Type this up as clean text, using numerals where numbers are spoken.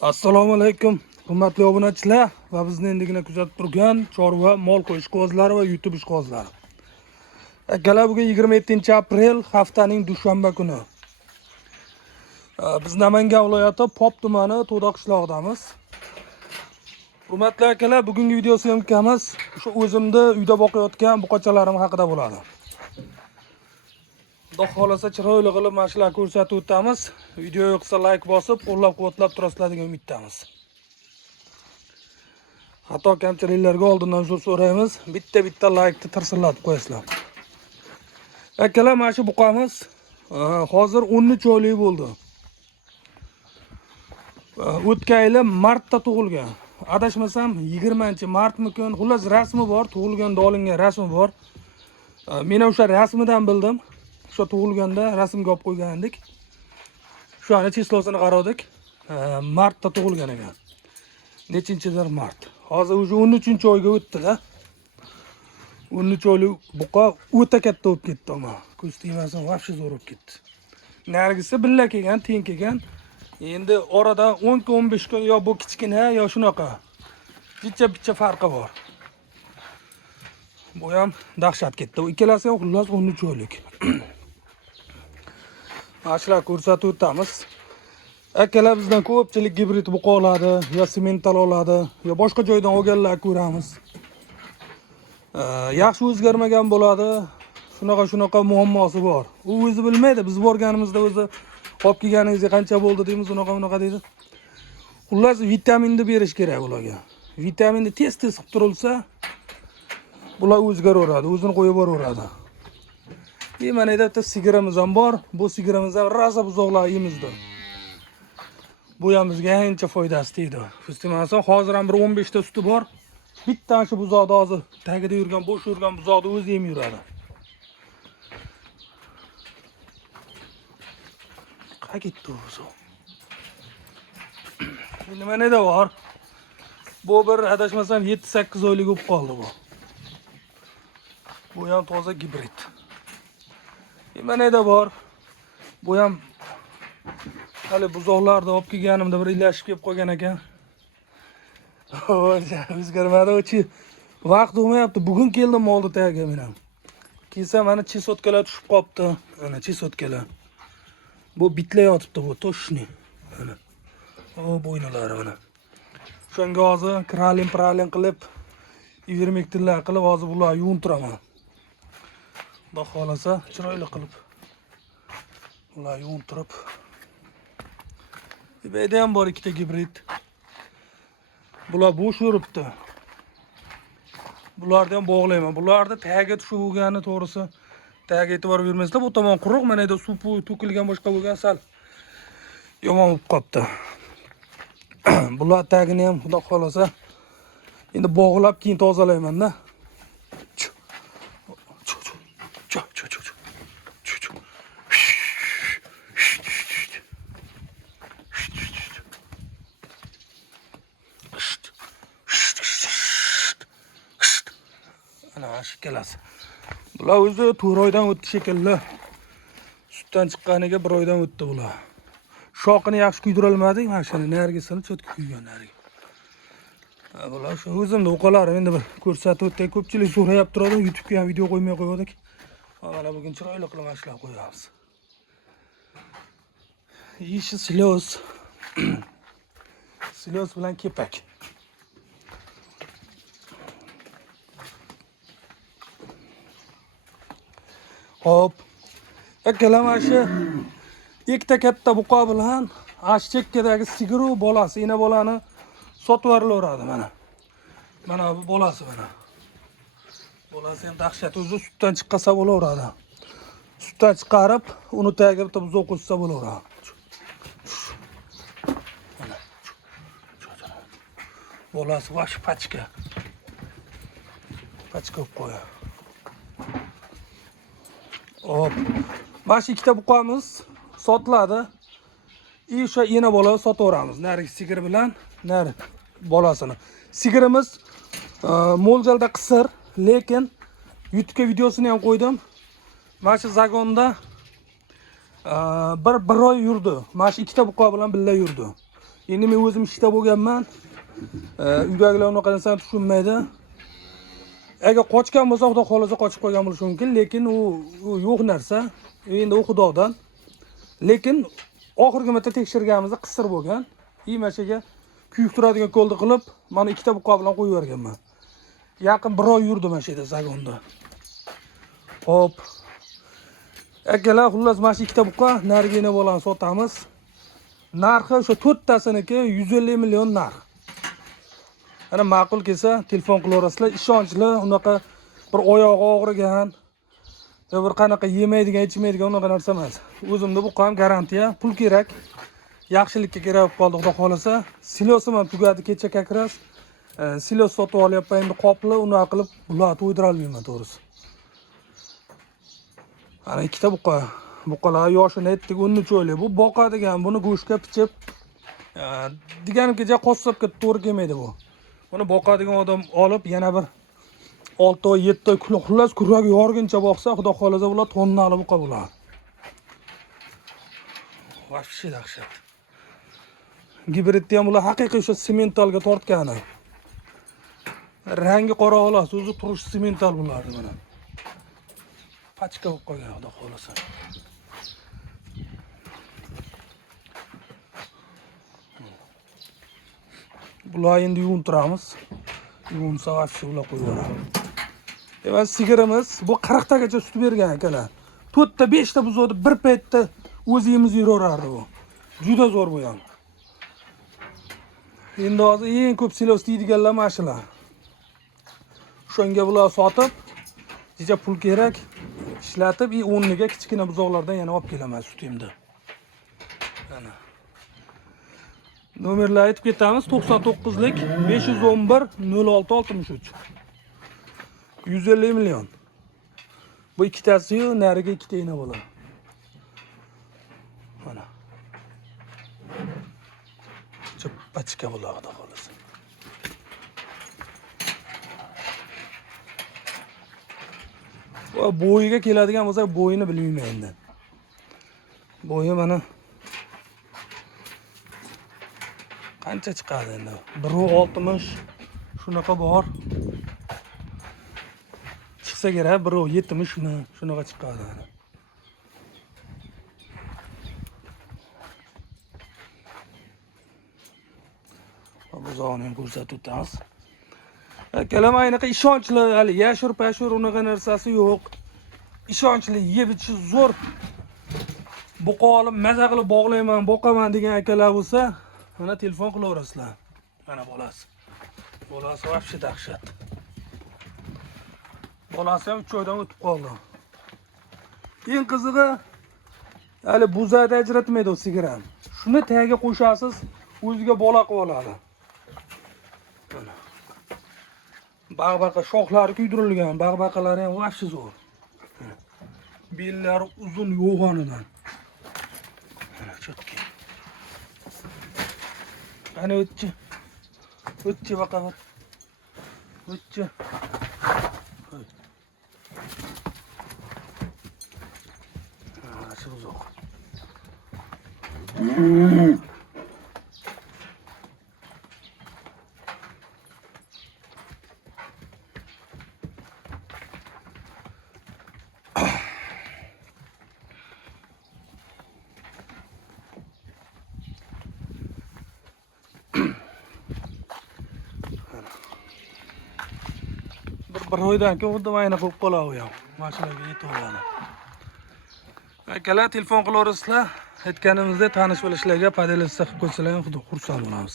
Assalomu alaykum, hurmatli obunachilar va bizni endigina kuzatib turgan chorva, mol qo'yish qozlari va YouTube ishqozlari. Akalar, bugun 27-aprel haftaning dushanba kuni. Biz Namangan viloyati Pop tumani To'da qishlog'idamiz. Hurmatli akalar, bugungi video syomkamiz shu o'zimda uyda boqayotgan buqachalarim haqida bo'ladi. Xudo xolasa chiroyli qilib mana shularni ko'rsatib o'tamiz. Video yoqsa like bosib, qo'llab-quvvatlab turasizlar degan umiddamiz. Xato kamchiliklarga oldindan uzr so'raymiz. Bitta like ni tirsillatib qo'yasizlar. Akalar, mana shu buqamiz hozir 13 oylik bo'ldi. O'tgan yil martda tug'ilgan. Adashmasam 20-martmikin, xullas rasmi bor, tug'ilganda olingan rasmi bor. Men o'sha rasmidan bildim. Shu tug'ilganda rasmga olib qo'ygan edik. Shu ani chislosini qaradik. Martda tug'ilgan ekan. Nechinchidir mart. Hozir o'sha 13-oyga o'tdi-da. 13 oylik buqa o'ta katta bo'lib ketdi ama. Ko'z tegmasin, vobshe zo'r bo'lib ketdi. Nargisi billa kelgan, teng kelgan. Endi orada 10-15 kun yo bu kichkina yo shunaqa. Bitta farqi bor. Bu ham dahshat ketdi. Ikkalasi ham xullas 13 oylik. Ashlar ko'rsatib o'tamiz. Akalar bizdan ko'pchilik gibrid buqa oladi, yo semental oladi, yo boshqa joydan olganlar ko'ramiz. Yaxshi o'zgarmagan bo'ladi. Shunaqa muammosi bor. U o'zi bilmaydi. Biz borganimizda o'zi olib kelganingizga qancha bo'ldi deymiz, unaqa deydi. Xullas vitaminni berish kerak bularga. Vitaminni tez qilib turilsa, bular o'zgaraveradi, o'zini qo'yib boraveradi. Mana bitta sigirimiz ham bor. Bu sigirimiz ham rosa buzoqlar yemizdi. Bu ham bizga ancha foydasi tegdi. Festivaldan hozir ham bir 15 ta suti bor. Bitta shu buzoqni hozir tagida yurgan, bo'sh yurgan buzoqni o'zi yem yuradi. Qayerga ketdi u buzoq? Nimada bor? Bu bir adashmasam 7-8 oylik bo'lib qoldi bu. Bu ham toza gibrid. Nimada bor? Bu ham hali buzoqlarni olib kelganimda bir ilashib kelib qolgan ekan. O'zgarmadi, o'chi vaqt bo'lmayapti. Bugun keldim oldi tagiga men ham. Kelsam mana chesotkalar tushib qopti. Mana chesotkalar. Bu bitlar yotibdi, bu toshni. Mana. O bo'ynalari mana. Shunga hozir kralin qilib, ivermektinlar qilib hozir bular yuvuntiraman. Xudo xolasa chiroyli qilib bular yuvuntirib. Bu yerda ham bor ikkita gibrid. Bular bo'sh yuribdi. Bularni ham bog'layman. Bularni tagiga tushib bo'lgani to'g'risi tagiga e'tibor bermasdan, bu tomon quruq, mana yerda suv to'kilgan boshqa bo'lgan sal yomon bo'lib qopti. Bular tagini ham xudo xolasa endi bog'lab keyin tozalayman-da. Ana shikkalasi. Bular o'zi 4 oydan o'tdi shekilli. Sutdan chiqqaniga 1 oydan o'tdi bular. Shoqini yaxshi kuydira olmadik, mana shuni nargisini cho'tki kuygan narigi. Bular shu o'zimda o'qalarim endi bir ko'rsatib o'tdik. Ko'pchilik so'rayap turadi, YouTube'ga ham video qo'ymay qo'ydik. Mana bugun chiroyli qilib mashlar qo'yamiz. Ishi silos. Silos bilan kepak. Hop. Akalar, mana shu ikkita katta buqa bilan chekkadagi sigiru bolasi, ena bolani sotib yuborilaveradi mana. Mana bu bolasi mana. Bolasi ham dahshat, o'zi sutdan chiqqasa bo'laveradi. Sutdan chiqarib, uni tagiga bitta buzoq qo'shsa bo'laveradi. Mana. Bolasi vash pachka. Pachka olib qo'ya. Hop. Mana shu ikkita buqamiz sotiladi. O'sha ena bola sotaveramiz. Narigi sigir bilan nari bolasini. Sigirimiz mo'ljalda qisir, lekin YouTube'ga videosini ham qo'ydim. Mana shu zagonda bir oy yurdi. Mana shu ikkita buqa bilan birga yurdi. Endi men o'zim ishda bo'lganman. Uydagilar unaqa narsani tushunmaydi. Agar qochgan bo'lsa, xudo xolasa qochib qolgan bo'lishi mumkin, lekin u yo'q narsa. Endi u xudodan. Lekin oxirgi marta tekshirganimizda qisir bo'lgan. Mashaga kuyib turadigan qo'lda qilib, mana ikkita buqa bilan qo'yib yuborganman. Yaqin 1 oy yurdi mana shu yerda zagonda. Hop. Akalar, xullas mana shu ikkita buqa narigina bo'lani sotamiz. Narxi o'sha 4 tasiniki 150 million narx. Ana ma'qul kelsa telefon qilaverasizlar, ishonchli, unaqa bir oyog'i og'rigan, bir qanaqa yemaydigan, ichmaydigan unaqa narsa emas. O'zimda bu ham garantiya, pul kerak. Yaxshilikka kerak bo'lib qoldi, xudo xolasa. Silosim ham tugadi kecha kakras. Silos sotib olyapman endi qopli, unaqa qilib bular to'ydira olmayman to'g'risi. Ana ikkita buqa. Buqalar yoshini aytdik, 13 oylik. Bu boqadigan, buni go'shtga pichib deganimcha qassobga to'g'ri kelmaydi bu. Buni boqadigan odam olib yana bir 6 oy, 7 oy xullas kurag yorguncha boqsa, xudo xolasa bular tonnali buqa bular. Vashshi dahshat. Gibridni ham ular haqiqiy o'sha sementalga tortgani. Rangi qora xolos, o'zi turish semental bulardi mana. Pachka bo'lib qolgan xudo xolasa. Bular endi yuvintiramiz. Yuvinsa vashshi ular qo'yib yuboramiz. Emas sigirimiz bu 40 tagacha sut bergan akalar. 4 ta 5 ta buzovni bir paytda o'zimiz yuraverardi bu. Juda zo'r bu ham. Endi hozir eng ko'p silos deydiganlar mana shular. Shunga bular sotib, jicha pul kerak, ishlatib, o'rniga kichkina buzoqlardan yana olib kelaman sutimda. Mana. Nomerlarni aytib ketamiz. 99lik 511 0663. 150 million. Bu ikkitasi nariga ikkita ina bo'ladi. Mana. Pachka bo'ladi xolos. Va bo'yiga keladigan bo'lsa, bo'yini bilmayman endi. Bo'yi mana qancha chiqadi endi? 1.60 shunaqa bor. Chiqsa kerak 1.70 mi? Shunaqa chiqadi. Buzog'ini ham ko'rsatib o'tamiz. Kalama aynaqa ishonchli, hali yashir-pashir unaqa narsasi yo'q. Ishonchli, yeb ichishi zo'r. Buqa olib maza qilib bog'layman, boqaman degan akalar bo'lsa, mana telefon qilaverasizlar. Mana bolasi. Bolasi vashshi dahshat. Bolasi ham 3 oydan o'tib qoldi. Eng qizig'i, hali buzada ajratmaydi o sigiram. Shuni tagiga qo'shasiz, o'ziga bola qilib oladi. Bag'baqa shoxlari kuydirilgan, bag'baqalari ham vashshi zo'r. Bellari uzun yo'g'onidan. Mana chotki. Qani o'tchi. O'tchi baqavat. O'tchi. Ha, shu uzoq. Bir oydan keyin xuddi mayna qilib qoladi u ham. Mashinaga yetib oladi. Akalar telefon qilaverasizlar. Aytganimizdek tanish bilishlarga podelitsiya qilib qo'ysalar ham xudo xursand bo'lamiz.